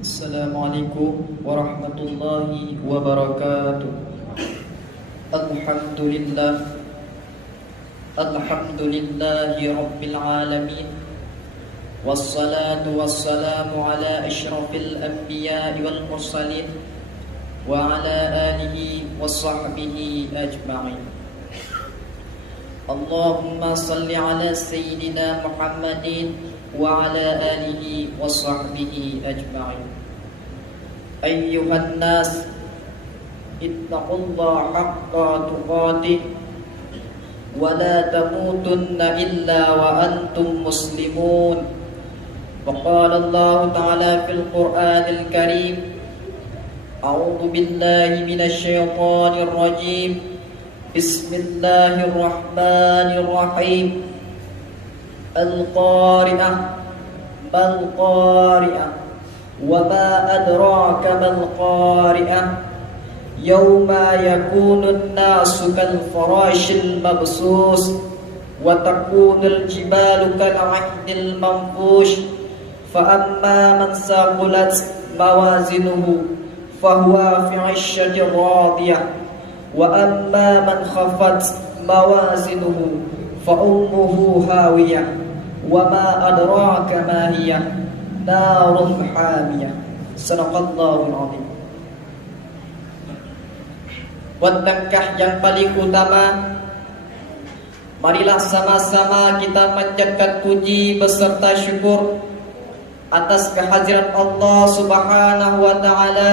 Assalamualaikum warahmatullahi wabarakatuh. Alhamdulillah, alhamdulillahi rabbil alamin. Wassalatu wassalamu ala asyrafil anbiya'i wal mursalin wa ala alihi wa sahbihi ajma'in. Allahumma salli ala sayyidina Muhammadin wa ala alihi wa sahbihi ajma'in. Ayyuhan nas, ittaqullaha haqqa tuqatih wa la tamutunna illa wa antum muslimun. Wa qala Allah ta'ala fil Qur'anil Karim, a'udzu billahi minasy syaithanir rajim. Bismillahirrahmanirrahim. Al-Qari'ah, Mal-Qari'ah, wa ma adraka mal-Qari'ah. Yawma yakunun nasu kal-farashil mabsus, wa takunul jibalu kal-'ahdil manfush. Fa amma man saqulat mawazinuhu fahuwa fi 'ishatin radiyah, wa amma man khafat mawazinuhu fa ummuhu hawiyah, wa ma adraka ma hiya narun hamiyah. Sadaqallahul azim. Bukankah yang paling utama, marilah sama-sama kita panjatkan puji beserta syukur atas kehadiran Allah Subhanahu wa ta'ala,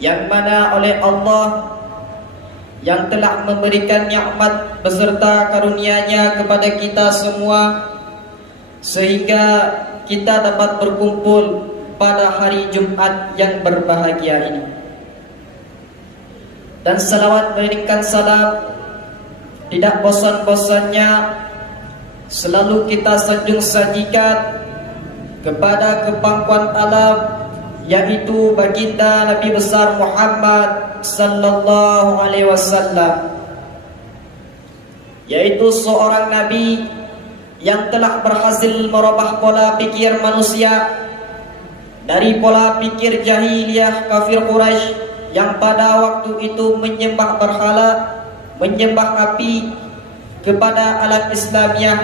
yang mana oleh Allah yang telah memberikan nikmat beserta karunia-Nya kepada kita semua, sehingga kita dapat berkumpul pada hari Jumat yang berbahagia ini. Dan salawat mengiringkan salam tidak bosan-bosannya selalu kita sanjung sajikan kepada kepangkuan alam, yaitu baginda Nabi besar Muhammad sallallahu alaihi wasallam, yaitu seorang nabi yang telah berhasil merubah pola pikir manusia dari pola pikir jahiliyah kafir Quraisy yang pada waktu itu menyembah berhala, menyembah api, kepada alat Islamiyah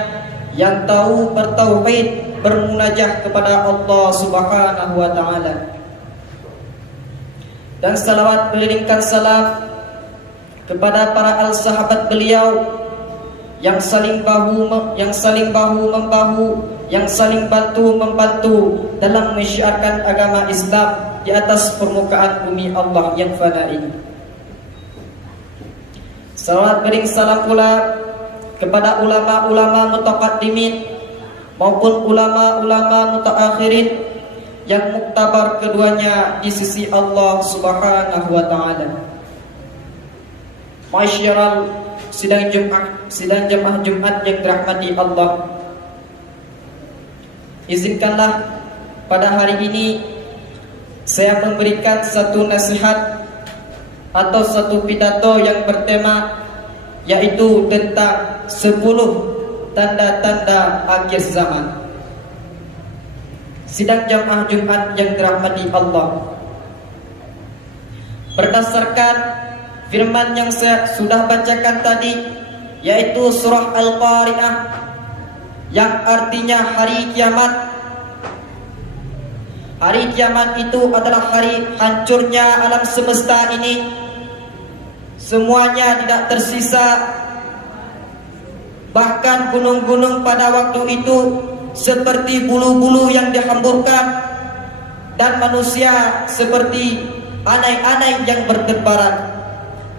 yang tahu bertauhid, bermunajah kepada Allah Subhanahu wa ta'ala. Dan salawat mengiringkan salam kepada para al-sahabat beliau yang saling bahu membahu, yang saling bantu membantu dalam mensyiarkan agama Islam di atas permukaan bumi Allah yang fana ini. Salawat beriring salam pula kepada ulama-ulama mutaqaddimin maupun ulama-ulama mutaakhirin yang muktabar keduanya di sisi Allah Subhanahu wa ta'ala. Masyarul sidang jemaah Jumat yang dirahmati Allah, izinkanlah pada hari ini saya memberikan satu nasihat atau satu pidato yang bertema, yaitu tentang 10 tanda-tanda akhir zaman. Sidang jamaah Jumat yang dirahmati Allah, berdasarkan firman yang saya sudah bacakan tadi, yaitu surah Al-Qari'ah, yang artinya hari kiamat. Hari kiamat itu adalah hari hancurnya alam semesta ini. Semuanya tidak tersisa. Bahkan gunung-gunung pada waktu itu seperti bulu-bulu yang dihamburkan, dan manusia seperti anai-anai yang berterbaran.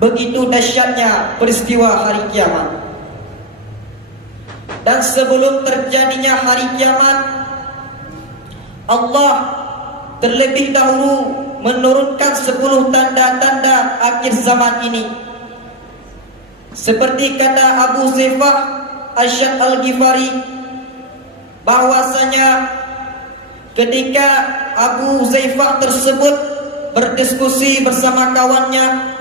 Begitu dahsyatnya peristiwa hari kiamat. Dan sebelum terjadinya hari kiamat, Allah terlebih dahulu menurunkan 10 tanda-tanda akhir zaman ini. Seperti kata Abu Zaifah Asy'ad Al-Ghifari, bahwasanya ketika Abu Zaifah tersebut berdiskusi bersama kawannya,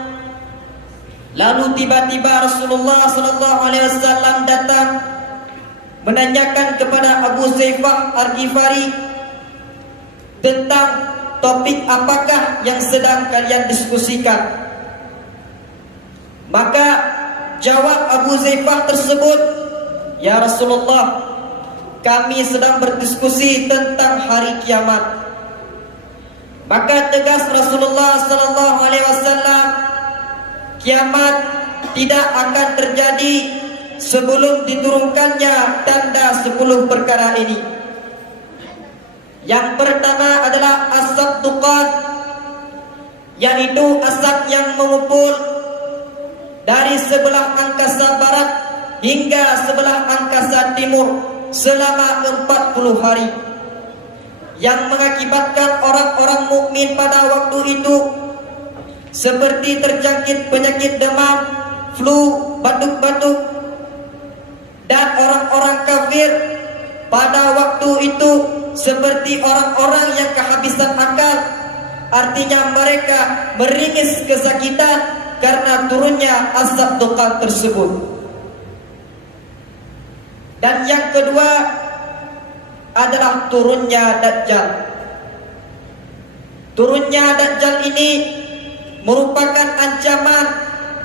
lalu tiba-tiba Rasulullah SAW datang menanyakan kepada Abu Zaifah Al-Ghifari, tentang topik apakah yang sedang kalian diskusikan. Maka jawab Abu Zaifah tersebut, "Ya Rasulullah, kami sedang berdiskusi tentang hari kiamat." Maka tegas Rasulullah sallallahu alaihi wasallam, kiamat tidak akan terjadi sebelum diturunkannya tanda 10 perkara ini. Yang pertama adalah asap duqan, yaitu asap yang mengumpul dari sebelah angkasa barat hingga sebelah angkasa timur selama 40 hari, yang mengakibatkan orang-orang mukmin pada waktu itu seperti terjangkit penyakit demam, flu, batuk-batuk. Dan orang-orang kafir pada waktu itu seperti orang-orang yang kehabisan akal, artinya mereka meringis kesakitan karena turunnya asap duqan tersebut. Dan yang kedua adalah turunnya Dajjal. Turunnya Dajjal ini merupakan ancaman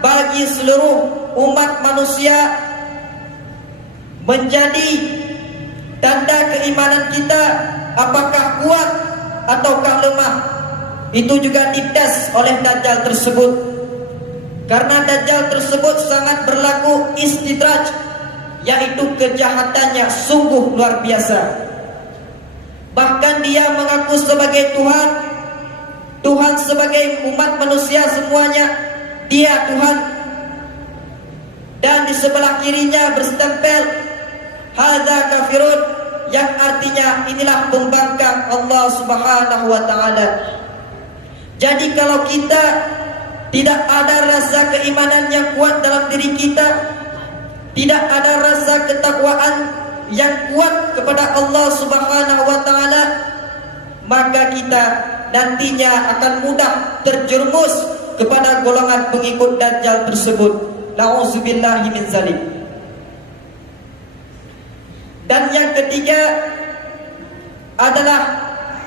bagi seluruh umat manusia, menjadi tanda keimanan kita apakah kuat ataukah lemah. Itu juga dites oleh Dajjal tersebut, karena Dajjal tersebut sangat berlaku istidraj, yaitu kejahatannya sungguh luar biasa. Bahkan dia mengaku sebagai Tuhan, Tuhan sebagai umat manusia semuanya, dia Tuhan. Dan di sebelah kirinya berstempel hadza kafirun, yang artinya inilah pembangkang Allah Subhanahu wa taala. Jadi kalau kita tidak ada rasa keimanan yang kuat dalam diri kita, tidak ada rasa ketakwaan yang kuat kepada Allah Subhanahu wa taala, maka kita nantinya akan mudah terjerumus kepada golongan pengikut Dajjal tersebut. Nauzubillahi min zalik. Dan yang ketiga adalah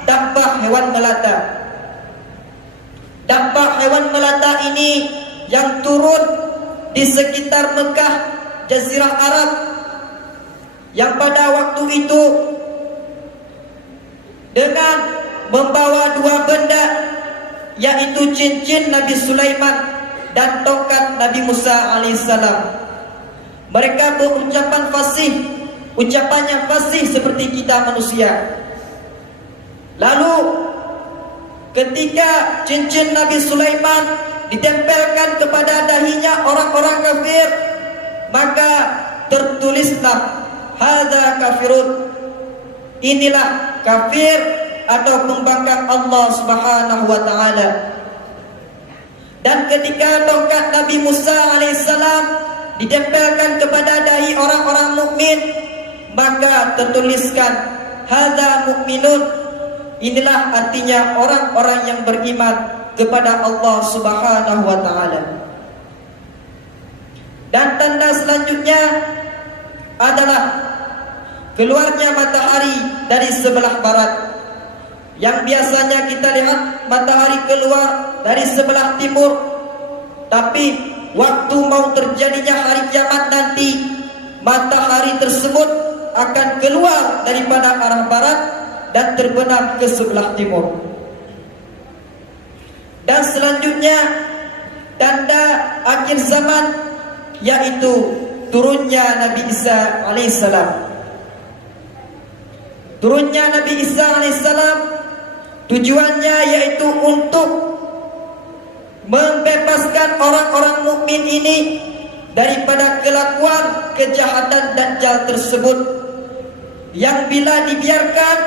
dabbah hewan melata. Dabbah hewan melata ini yang turun di sekitar Mekah, Jazirah Arab, yang pada waktu itu dengan membawa 2 benda, yaitu cincin Nabi Sulaiman dan tongkat Nabi Musa alaihissalam. Mereka berucapan fasih, ucapannya fasih seperti kita manusia. Lalu ketika cincin Nabi Sulaiman ditempelkan kepada dahinya orang-orang kafir, maka tertulislah hadza kafirun, inilah kafir atau pembangkang Allah Subhanahu wa taala. Dan ketika tongkat Nabi Musa alaihissalam ditempelkan kepada dahi orang-orang mukmin, maka tertuliskan hadza mukminun, inilah artinya orang-orang yang beriman kepada Allah Subhanahu wa taala. Dan tanda selanjutnya adalah keluarnya matahari dari sebelah barat. Yang biasanya kita lihat matahari keluar dari sebelah timur, tapi waktu mau terjadinya hari kiamat nanti, matahari tersebut akan keluar daripada arah barat dan terbenam ke sebelah timur. Dan selanjutnya tanda akhir zaman, yaitu turunnya Nabi Isa alaihissalam. Turunnya Nabi Isa alaihissalam tujuannya yaitu untuk membebaskan orang-orang mukmin ini daripada kelakuan kejahatan Dajjal tersebut, yang bila dibiarkan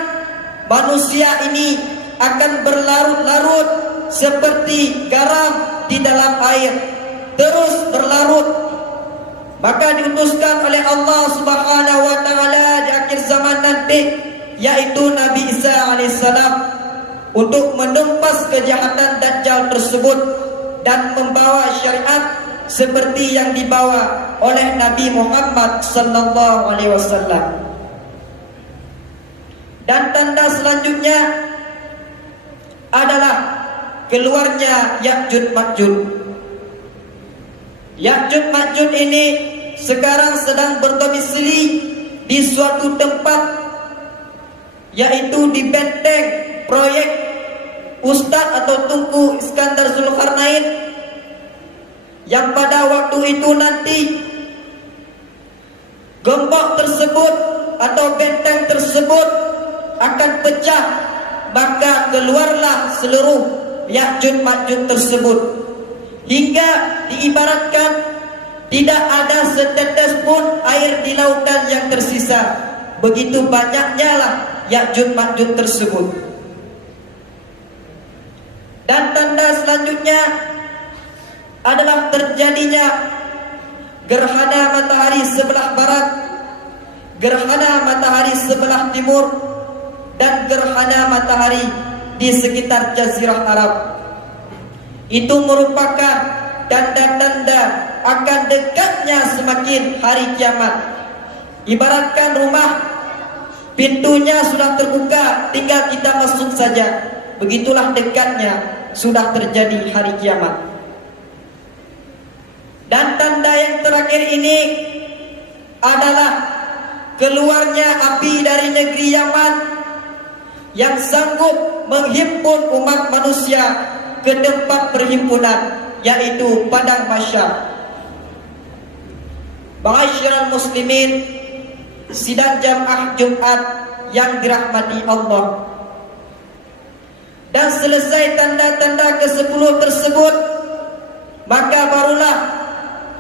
manusia ini akan berlarut-larut seperti garam di dalam air, terus berlarut. Maka diutuskan oleh Allah Subhanahu wa taala di akhir zaman nanti, yaitu Nabi Isa alaihissalam, untuk menumpas kejahatan Dajjal tersebut dan membawa syariat seperti yang dibawa oleh Nabi Muhammad sallallahu alaihi wasallam. Dan tanda selanjutnya adalah keluarnya Ya'juj Ma'juj. Ya'juj Ma'juj ini sekarang sedang berdomisili di suatu tempat, yaitu di benteng proyek Ustadz atau Tunku Iskandar Zulkarnain, yang pada waktu itu nanti gembok tersebut atau benteng tersebut akan pecah, maka keluarlah seluruh Ya'juj Ma'juj tersebut, hingga diibaratkan tidak ada setetes pun air di lautan yang tersisa. Begitu banyaknya lah Ya'juj Ma'juj tersebut. Dan tanda selanjutnya adalah terjadinya gerhana matahari sebelah barat, gerhana matahari sebelah timur, dan gerhana matahari di sekitar Jazirah Arab. Itu merupakan tanda-tanda akan dekatnya semakin hari kiamat. Ibaratkan rumah, pintunya sudah terbuka, tinggal kita masuk saja. Begitulah dekatnya sudah terjadi hari kiamat. Dan tanda yang terakhir ini adalah keluarnya api dari negeri Yaman yang sanggup menghimpun umat manusia ke tempat perhimpunan, yaitu padang mahsyar. Ma'asyiral muslimin, sidang jamaah Jumat yang dirahmati Allah. Dan selesai tanda-tanda ke-10 tersebut, maka barulah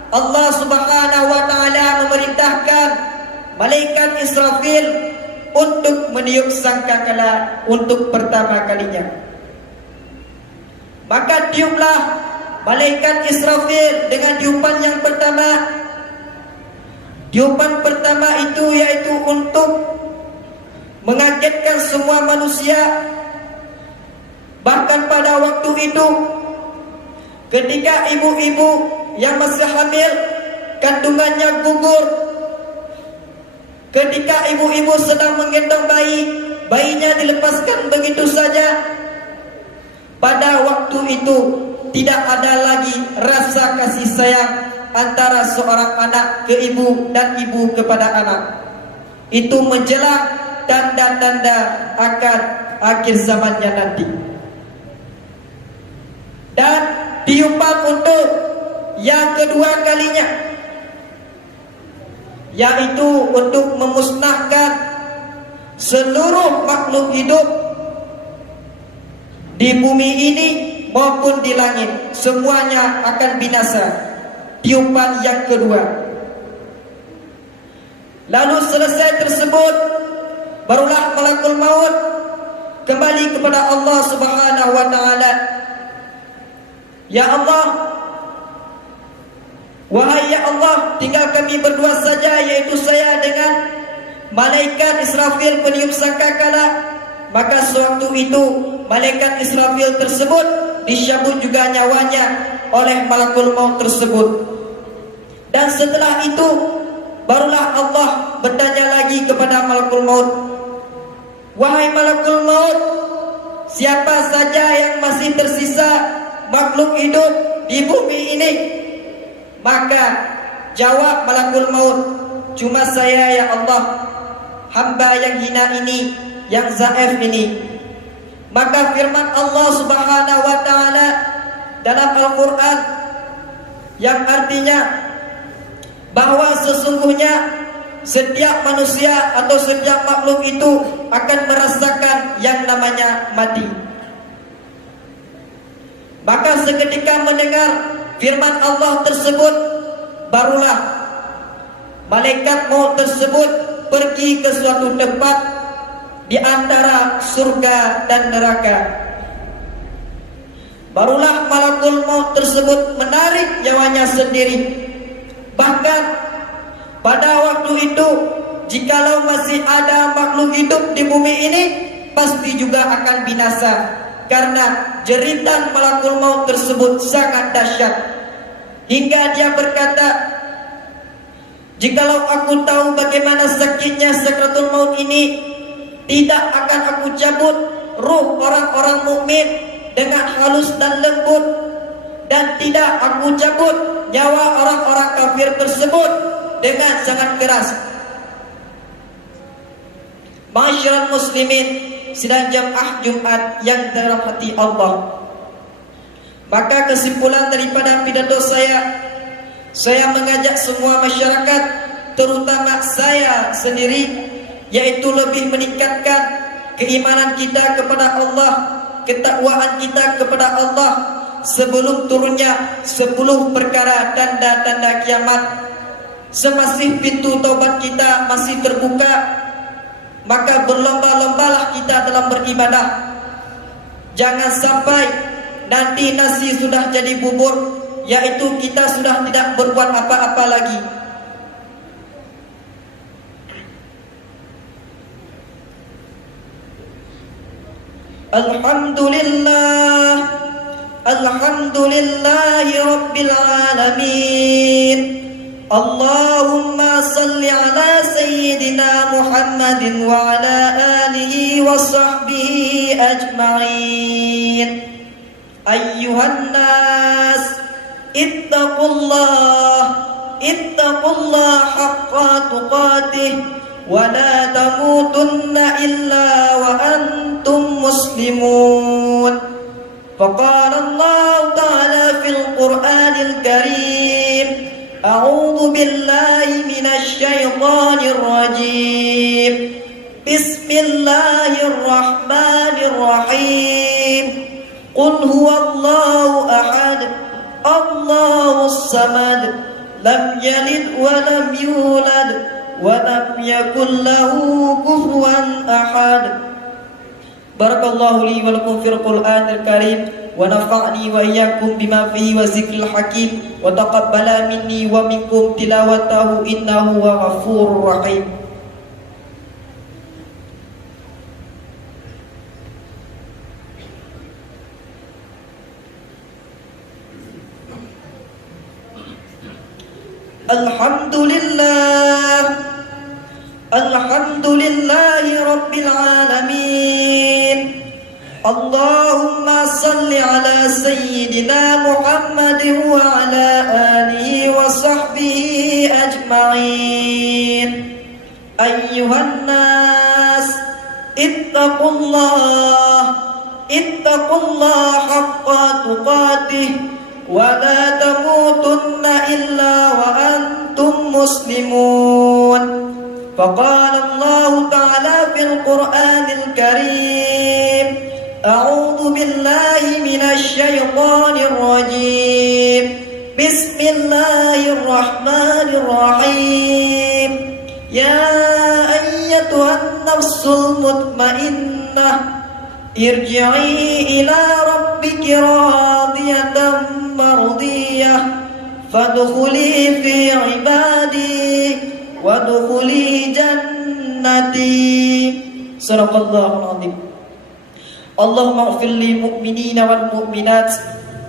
Allah Subhanahu wa ta'ala memerintahkan malaikat Israfil untuk meniup sangkakala untuk pertama kalinya. Maka tiuplah malaikat Israfil dengan tiupan yang pertama. Tiupan pertama itu yaitu untuk mengagetkan semua manusia. Bahkan pada waktu itu, ketika ibu-ibu yang masih hamil, kandungannya gugur, ketika ibu-ibu sedang menggendong bayi, bayinya dilepaskan begitu saja, pada waktu itu tidak ada lagi rasa kasih sayang antara seorang anak ke ibu dan ibu kepada anak. Itu menjelang tanda-tanda akan akhir zamannya nanti. Dan tiupan untuk yang kedua kalinya, yaitu untuk memusnahkan seluruh makhluk hidup di bumi ini maupun di langit, semuanya akan binasa. Tiupan yang kedua. Lalu selesai tersebut, barulah malakul maut kembali kepada Allah Subhanahu wa ta'ala. Ya Allah, wahai ya Allah, tinggal kami berdua saja, yaitu saya dengan malaikat Israfil peniup sangkakala. Maka sewaktu itu malaikat Israfil tersebut dicabut juga nyawanya oleh malakul maut tersebut. Dan setelah itu barulah Allah bertanya lagi kepada malakul maut, wahai malakul maut, siapa saja yang masih tersisa makhluk hidup di bumi ini? Maka jawab malakul maut, cuma saya ya Allah, hamba yang hina ini, yang zaif ini. Maka firman Allah Subhanahu wa ta'ala dalam Al-Quran yang artinya bahwa sesungguhnya setiap manusia atau setiap makhluk itu akan merasakan yang namanya mati. Maka seketika mendengar firman Allah tersebut, barulah malaikat maut tersebut pergi ke suatu tempat di antara surga dan neraka. Barulah malakul maut tersebut menarik nyawanya sendiri. Bahkan pada waktu itu, jikalau masih ada makhluk hidup di bumi ini, pasti juga akan binasa, karena jeritan malakul maut tersebut sangat dahsyat. Hingga dia berkata, jikalau aku tahu bagaimana sakitnya sakratul maut ini, tidak akan aku cabut ruh orang-orang mukmin dengan halus dan lembut, dan tidak aku cabut nyawa orang-orang kafir tersebut dengan sangat keras. Masyarakat muslimin sidang jamaah Jumat yang dirahmati Allah, maka kesimpulan daripada pidato saya mengajak semua masyarakat, terutama saya sendiri, yaitu lebih meningkatkan keimanan kita kepada Allah, ketakwaan kita kepada Allah sebelum turunnya 10 perkara tanda-tanda kiamat. Semasih pintu taubat kita masih terbuka, maka berlomba-lombalah kita dalam beribadah. Jangan sampai nanti nasi sudah jadi bubur, yaitu kita sudah tidak berbuat apa-apa lagi. Alhamdulillahi Rabbil Alamin. Allahumma salli ala Sayyidina Muhammadin wa ala alihi wa sahbihi ajma'in. Ayyuhan nas, ittaqullah haqqa tuqatih wa la tamutunna illa wa antum muslimun. Faqala Allah ta'ala fil Qur'anil Karim, a'udzu billahi minasy syaithanir rajim. Bismillahirrahmanirrahim. Qul huwallahu ahad, Allahus samad, lam yalid wa lam yulad wa lam yakul lahu kufuwan ahad. Barakallahu li wa lakum fil Qur'anil Karim wa nafa'ni wa iyyakum bima fihi wa zikril hakim wa taqabbala minni wa minkum tilawatahu innahu huwa ghafurur rahim. Alhamdulillahi Rabbil Alamin. Allahumma salli ala Sayyidina Muhammadin wa ala alihi wa sahbihi ajma'in. Ayyuhan nas, ittaqullah haqqa tuqatih wa la tamutunna illa wa antum muslimun. Faqala Allah ta'ala fil Qur'anil Karim, a'udzu billahi minasy syaithanir rajim. Bismillahirrahmanirrahim. Ya ayyatuhan nafsul mutmainnah, irji'i ila rabbiki radiyatan mardiyah, fadkhuli fi ibadi wadkhuli jannati. Sadaqallahul azim. Allahumma ighfir lil mu'minina wal mu'minat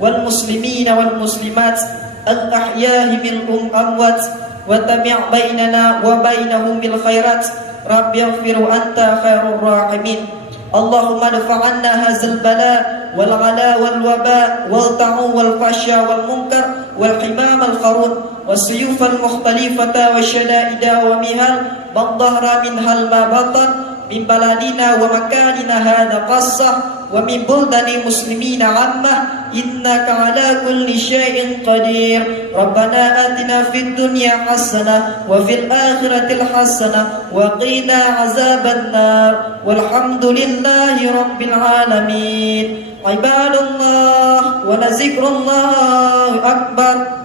wal muslimina wal muslimat al ahya'i minhum amwat wa tabi' bainana wa bainahum bil khairat. Rabbi ighfir anta khairur rahimin. Allahumma dfa' anna hadzal bala wal 'ala wal waba wal ta'u wal fahsya wal munkar wal himam al qarun والسيوف المختلفة والشدائد ومهل من ظهر منها المبطن من بلدنا ومكاننا هذا قصة ومن بلدان المسلمين عامة إنك على كل شيء قدير. ربنا آتنا في الدنيا حسنة وفي الآخرة الحسنة وقنا عذاب النار والحمد لله رب العالمين. عباد الله ولذكر الله أكبر.